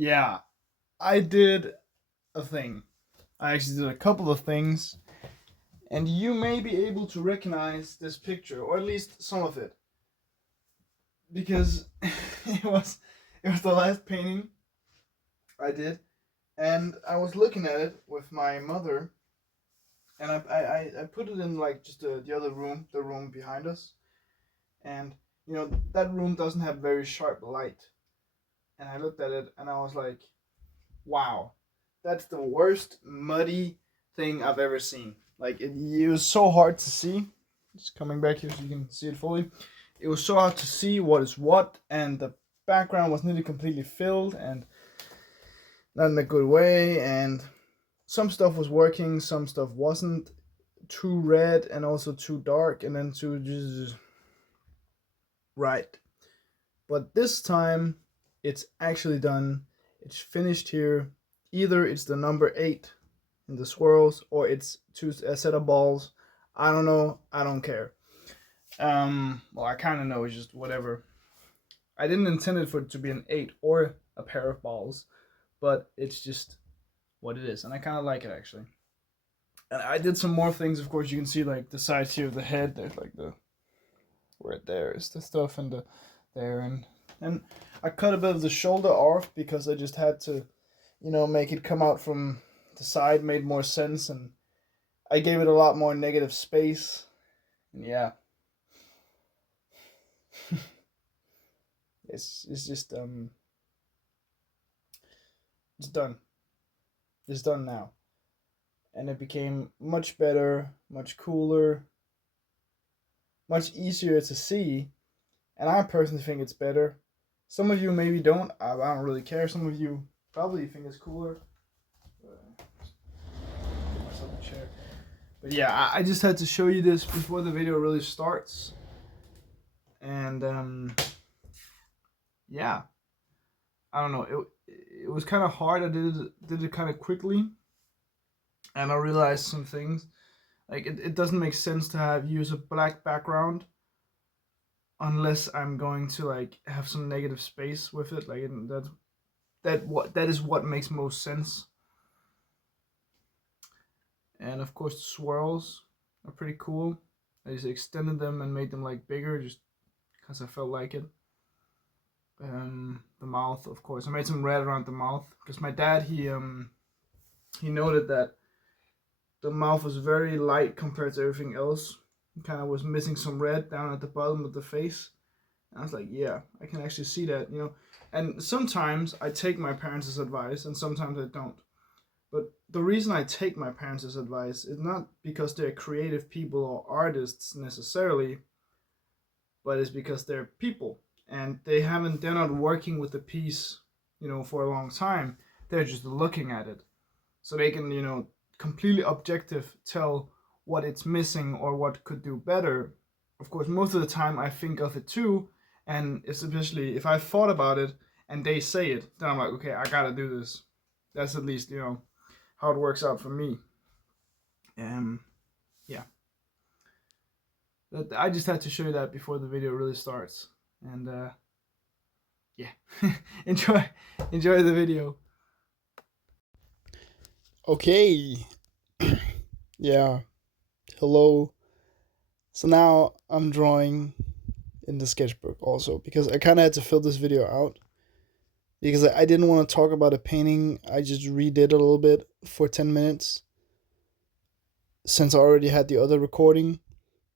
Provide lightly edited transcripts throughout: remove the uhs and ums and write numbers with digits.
Yeah, I did a thing. I actually did a couple of things, and you may be able to recognize this picture, or at least some of it, because it was the last painting I did, and I was looking at it with my mother, and I put it in like just the other room, the room behind us, and that room doesn't have very sharp light, and I looked at it and I was like, wow, that's the worst muddy thing I've ever seen. Like it was so hard to see. Just coming back here so you can see it fully. It was so hard to see what is what, and the background was nearly completely filled, and not in a good way. And some stuff was working, some stuff wasn't. Too red and also too dark, and then too just right. But this time, it's actually done. It's finished here. Either it's the number 8 in the swirls, or it's a set of balls. I don't know. I don't care. Well, I kind of know. It's just whatever. I didn't intend it for it to be an 8 or a pair of balls, but it's just what it is, and I kind of like it actually. And I did some more things. Of course, you can see like the sides here of the head. There's like the right there is the stuff, and the there, and I cut a bit of the shoulder off because I just had to, make it come out from the side. Made more sense, and I gave it a lot more negative space. And yeah, it's just it's done. It's done now, and it became much better, much cooler, much easier to see. And I personally think it's better. Some of you maybe don't. I don't really care. Some of you probably think it's cooler. Get myself a chair. But yeah, I just had to show you this before the video really starts. And yeah, I don't know. It was kind of hard. I did it kind of quickly, and I realized some things. Like it doesn't make sense to use a black background unless I'm going to like have some negative space with it. Like that is what makes most sense. And of course the swirls are pretty cool. I just extended them and made them like bigger just because I felt like it. The mouth, of course, I made some red around the mouth because my dad he noted that the mouth was very light compared to everything else. It kind of was missing some red down at the bottom of the face. And I was like, yeah, I can actually see that. And sometimes I take my parents' advice, and sometimes I don't. But the reason I take my parents' advice is not because they're creative people or artists necessarily, but it's because they're people, and they're not working with the piece, for a long time. They're just looking at it, so they can, completely objective tell what it's missing or what could do better. Of course, most of the time I think of it too, and especially if I thought about it and they say it, then I'm like, okay, I gotta do this. That's at least how it works out for me. Yeah. But I just had to show you that before the video really starts, and yeah, enjoy the video. Okay, yeah, hello. So now I'm drawing in the sketchbook also because I kind of had to fill this video out because I didn't want to talk about a painting. I just redid it a little bit for 10 minutes since I already had the other recording,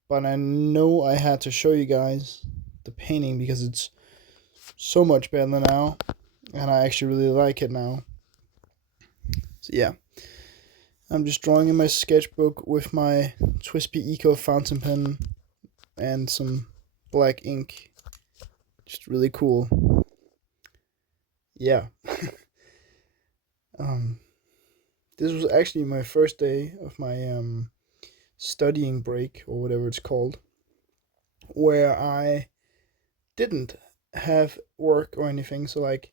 but I know I had to show you guys the painting because it's so much better now, and I actually really like it now. So yeah, I'm just drawing in my sketchbook with my Twisby Eco fountain pen and some black ink. Just really cool. Yeah. This was actually my first day of my studying break, or whatever it's called, where I didn't have work or anything. So like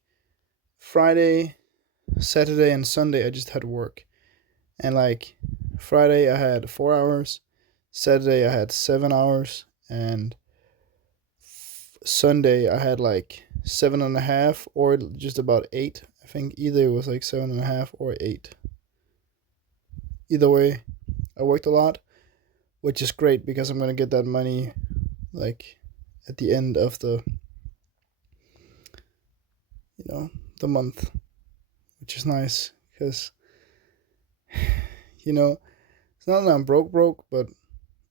Friday, Saturday, and Sunday I just had work. And like Friday I had 4 hours, Saturday I had 7 hours, and Sunday I had like 7.5 or just about 8, I think either it was like 7.5 or 8. Either way, I worked a lot, which is great because I'm gonna get that money like at the end of the month, which is nice because you know it's not that I'm broke, but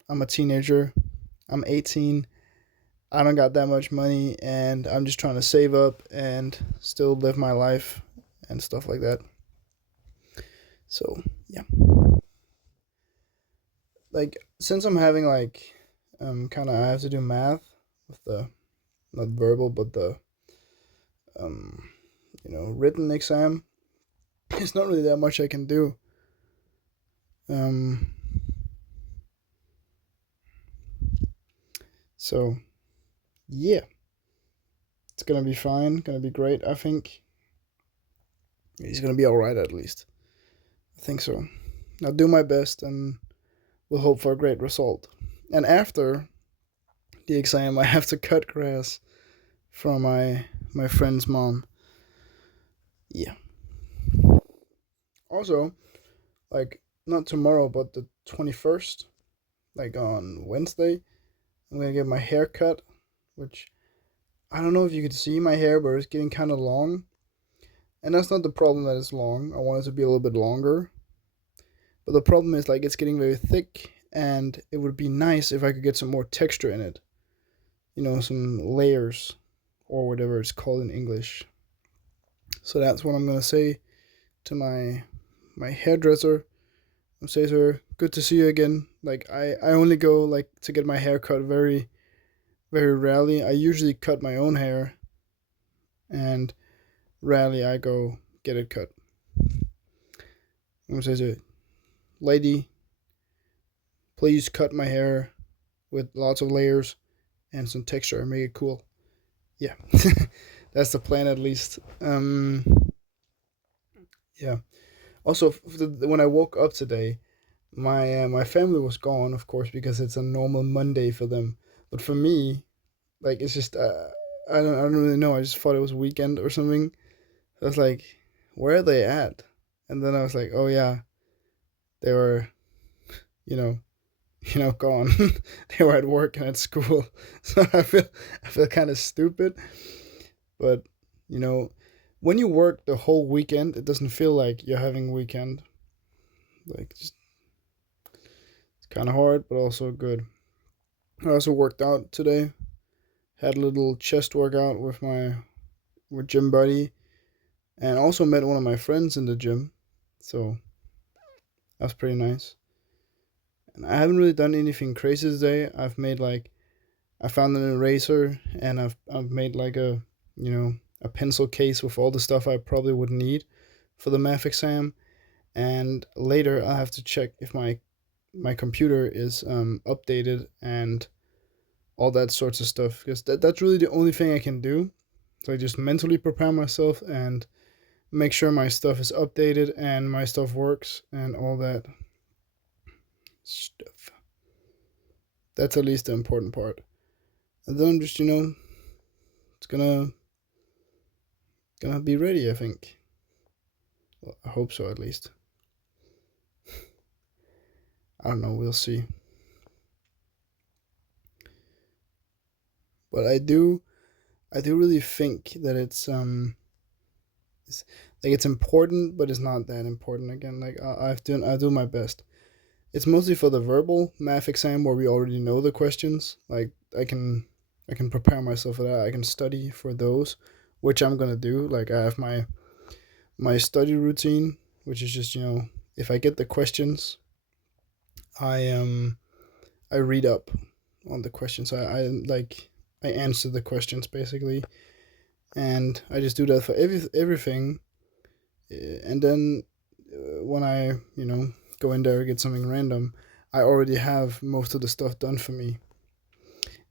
I'm a teenager. I'm 18. I don't got that much money, and I'm just trying to save up and still live my life and stuff like that. So yeah, like since I'm having like kind of I have to do math with the not verbal but the um written exam. It's not really that much I can do. Um, so yeah, it's gonna be fine. Gonna be great. I think he's gonna be all right at least. I think so. I'll do my best and we'll hope for a great result. And after the exam, I have to cut grass for my friend's mom. Yeah. Also, like not tomorrow, but the 21st, like on Wednesday, I'm gonna get my hair cut, which I don't know if you could see my hair, but it's getting kind of long. And that's not the problem that it's long. I want it to be a little bit longer. But the problem is like it's getting very thick, and it would be nice if I could get some more texture in it. Some layers or whatever it's called in English. So that's what I'm gonna say to my hairdresser. I'm say to her, "Good to see you again." Like I only go like to get my hair cut very very rarely. I usually cut my own hair, and rarely I go get it cut. I'm gonna say to her, "Lady, please cut my hair with lots of layers and some texture and make it cool." Yeah, that's the plan at least. Yeah. Also, when I woke up today, my family was gone, of course, because it's a normal Monday for them. But for me, like it's just I don't really know. I just thought it was weekend or something. I was like, where are they at? And then I was like, oh yeah, they were, you know, gone. They were at work and at school. So I feel kind of stupid. But you know, when you work the whole weekend, it doesn't feel like you're having a weekend. Like just, it's kind of hard, but also good. I also worked out today. Had a little chest workout with gym buddy, and also met one of my friends in the gym. So that's pretty nice. And I haven't really done anything crazy today. I found an eraser, and I've made like a pencil case with all the stuff I probably would need for the math exam. And later I have to check if my computer is updated and all that sorts of stuff, because that's really the only thing I can do. So I just mentally prepare myself and make sure my stuff is updated and my stuff works and all that stuff. That's at least the important part. And then just it's gonna be ready. I think. Well, I hope so at least. I don't know. We'll see. But I do really think that it's like it's important, but it's not that important. Again, like I do my best. It's mostly for the verbal math exam where we already know the questions. Like I can prepare myself for that. I can study for those, which I'm gonna do. Like I have my study routine, which is just if I get the questions, I read up on the questions. I answer the questions basically, and I just do that for everything. And then when I go in there and get something random, I already have most of the stuff done for me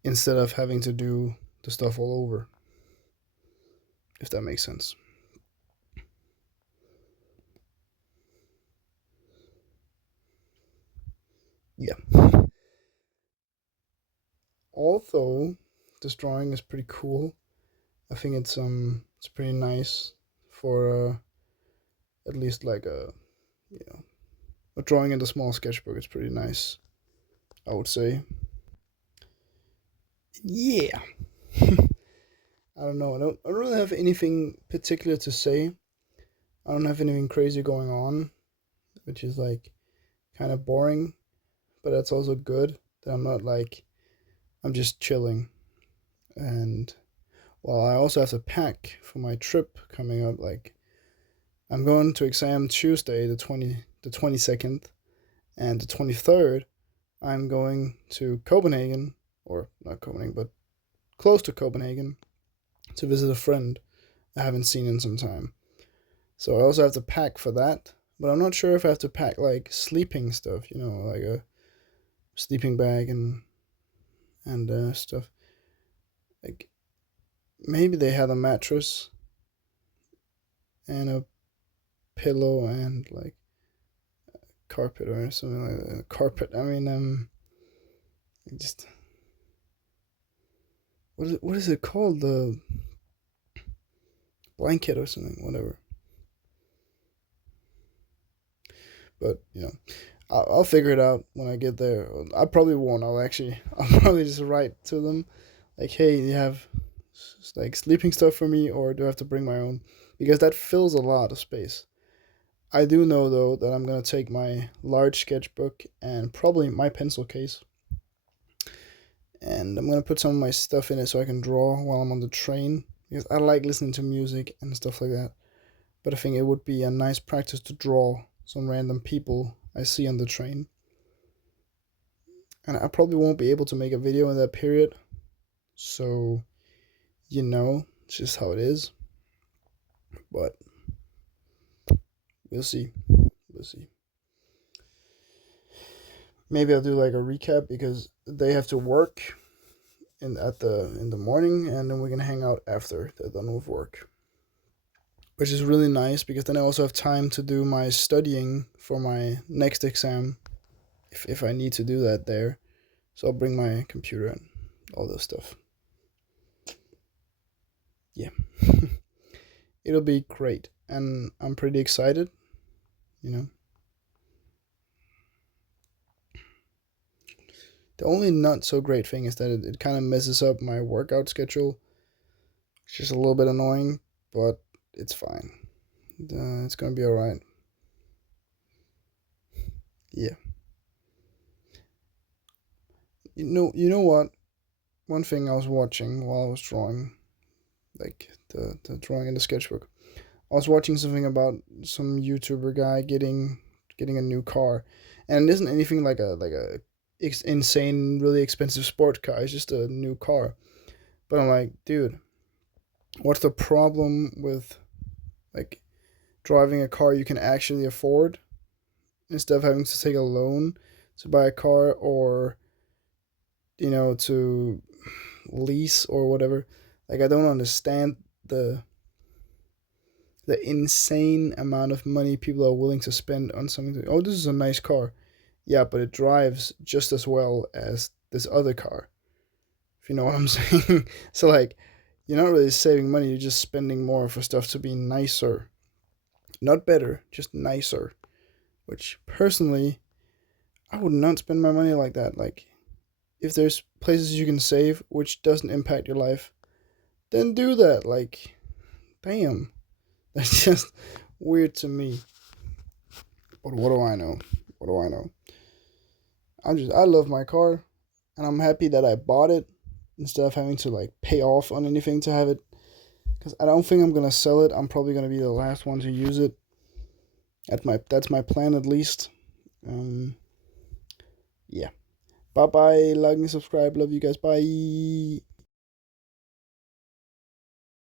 instead of having to do the stuff all over. If that makes sense. Yeah. Although this drawing is pretty cool, I think it's pretty nice for at least like a drawing in the small sketchbook is pretty nice, I would say. Yeah. I don't know. I don't really have anything particular to say. I don't have anything crazy going on, which is like kind of boring, but that's also good that I'm not like I'm just chilling. And well, I also have to pack for my trip coming up. Like I'm going to exam Tuesday, the 22nd, and the 23rd. I'm going to Copenhagen, or not Copenhagen, but close to Copenhagen, to visit a friend I haven't seen in some time. So I also have to pack for that, but I'm not sure if I have to pack like sleeping stuff, like a sleeping bag and stuff. Like maybe they had a mattress and a pillow and like carpet or something like that. Carpet. I mean, just what is it called? The blanket or something, whatever. But I'll figure it out when I get there. I probably won't. I'll probably just write to them, like, hey, you have like sleeping stuff for me, or do I have to bring my own? Because that fills a lot of space. I do know though that I'm gonna take my large sketchbook and probably my pencil case, and I'm gonna put some of my stuff in it so I can draw while I'm on the train. Because I like listening to music and stuff like that. But I think it would be a nice practice to draw some random people I see on the train. And I probably won't be able to make a video in that period. So, it's just how it is. But we'll see. We'll see. Maybe I'll do like a recap because they have to work in the morning, and then we can hang out after they're done with work, which is really nice because then I also have time to do my studying for my next exam if I need to do that there. So I'll bring my computer and all this stuff. Yeah. It'll be great. And I'm pretty excited, you know. The only not so great thing is that it kind of messes up my workout schedule. It's just a little bit annoying, but it's fine. It's gonna be alright. Yeah. You know what? One thing I was watching while I was drawing, like the drawing in the sketchbook, I was watching something about some YouTuber guy getting a new car, and it isn't anything like a insane, really expensive sport car. It's just a new car. But I'm like, dude, what's the problem with like driving a car you can actually afford instead of having to take a loan to buy a car, or to lease or whatever? Like, I don't understand the insane amount of money people are willing to spend on something. Oh, this is a nice car. Yeah, but it drives just as well as this other car. If you know what I'm saying. So like, you're not really saving money, you're just spending more for stuff to be nicer. Not better, just nicer. Which personally, I would not spend my money like that. Like, if there's places you can save which doesn't impact your life, then do that. Like, damn. That's just weird to me. But what do I know? What do I know? I love my car, and I'm happy that I bought it instead of having to like pay off on anything to have it. Because I don't think I'm gonna sell it. I'm probably gonna be the last one to use it. That's my plan at least. Yeah. Bye bye. Like and subscribe. Love you guys. Bye.